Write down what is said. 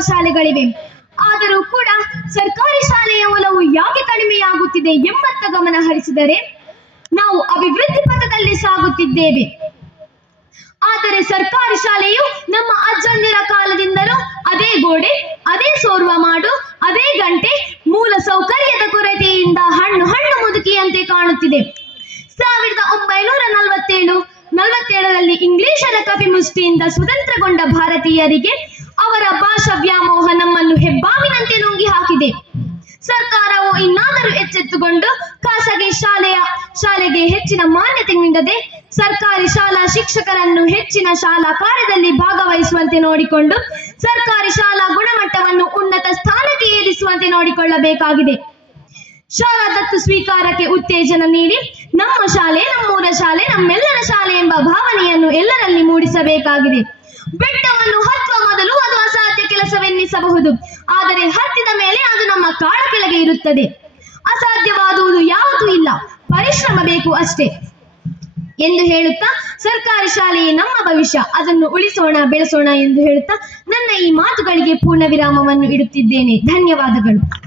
ಶಾಲೆಗಳಿವೆ ಆದರೂ ಕೂಡ ಸರ್ಕಾರಿ ಶಾಲೆಯ ಒಲವು ಯಾಕೆ ಕಡಿಮೆಯಾಗುತ್ತಿದೆ ಎಂಬತ್ತ ಗಮನ ಹರಿಸಿದರೆ ನಾವು ಅಭಿವೃದ್ಧಿ ಪಥದಲ್ಲಿ ಸಾಗುತ್ತಿದ್ದೇವೆ. ಆದರೆ ಸರ್ಕಾರಿ ಶಾಲೆಯು ನಮ್ಮ ಅಜ್ಜಂದಿರ ಕಾಲದಿಂದಲೂ ಅದೇ ಗೋಡೆ, ಅದೇ ಸೋರ್ವ ಮಾಡು, ಅದೇ ಗಂಟೆ, ಮೂಲ ಸೌಕರ್ಯದ ಕೊರತೆಯಿಂದ ಹಣ್ಣು ಹಣ್ಣು ಮುದುಕಿಯಂತೆ ಕಾಣುತ್ತಿದೆ. ಸಾವಿರದ ಒಂಬೈನೂರ ನಲವತ್ತೇಳು, ನಲವತ್ತೇಳರಲ್ಲಿ ಇಂಗ್ಲಿಷರ ಕಪಿಮುಷ್ಟಿಯಿಂದ ಸ್ವತಂತ್ರಗೊಂಡ ಭಾರತೀಯರಿಗೆ ಅವರ ಭಾಷಾ ವ್ಯಾಮೋಹ ನಮ್ಮನ್ನು ಹೆಬ್ಬಾವಿನಂತೆ ನುಂಗಿ ಹಾಕಿದೆ. ಸರ್ಕಾರವು ಇನ್ನಾದರೂ ಎಚ್ಚೆತ್ತುಕೊಂಡು ಖಾಸಗಿ ಶಾಲೆಯ ಶಾಲೆಗೆ ಹೆಚ್ಚಿನ ಮಾನ್ಯತೆ ನೀಡದೆ ಸರ್ಕಾರಿ ಶಾಲಾ ಶಿಕ್ಷಕರನ್ನು ಹೆಚ್ಚಿನ ಶಾಲಾ ಕಾರ್ಯದಲ್ಲಿ ಭಾಗವಹಿಸುವಂತೆ ನೋಡಿಕೊಂಡು ಸರ್ಕಾರಿ ಶಾಲಾ ಗುಣಮಟ್ಟವನ್ನು ಉನ್ನತ ಸ್ಥಾನಕ್ಕೆ ಏರಿಸುವಂತೆ ನೋಡಿಕೊಳ್ಳಬೇಕಾಗಿದೆ. ಶಾಲಾ ದತ್ತು ಸ್ವೀಕಾರಕ್ಕೆ ಉತ್ತೇಜನ ನೀಡಿ ನಮ್ಮ ಶಾಲೆ, ನಮ್ಮೂರ ಶಾಲೆ, ನಮ್ಮೆಲ್ಲರ ಶಾಲೆ ಎಂಬ ಭಾವನೆಯನ್ನು ಎಲ್ಲರಲ್ಲಿ ಮೂಡಿಸಬೇಕಾಗಿದೆ. ಬೆಟ್ಟವನ್ನು ಅಸಾಧ್ಯ ಆದರೆ ಹತ್ತಿದ ಮೇಲೆ ಅದು ನಮ್ಮ ಕಾಳ ಕೆಳಗೆ ಇರುತ್ತದೆ. ಅಸಾಧ್ಯವಾದುದು ಯಾವುದೂ ಇಲ್ಲ. ಪರಿಶ್ರಮ ಬೇಕು ಅಷ್ಟೇ. ಎಂದು ಹೇಳುತ್ತಾ ಸರ್ಕಾರಿ ಶಾಲೆಯೇ ನಮ್ಮ ಭವಿಷ್ಯ. ಅದನ್ನು ಉಳಿಸೋಣ, ಬೆಳೆಸೋಣ ಎಂದು ಹೇಳುತ್ತಾ ನನ್ನ ಈ ಮಾತುಗಳಿಗೆ ಪೂರ್ಣ ವಿರಾಮವನ್ನು ಇಡುತ್ತಿದ್ದೇನೆ. ಧನ್ಯವಾದಗಳು.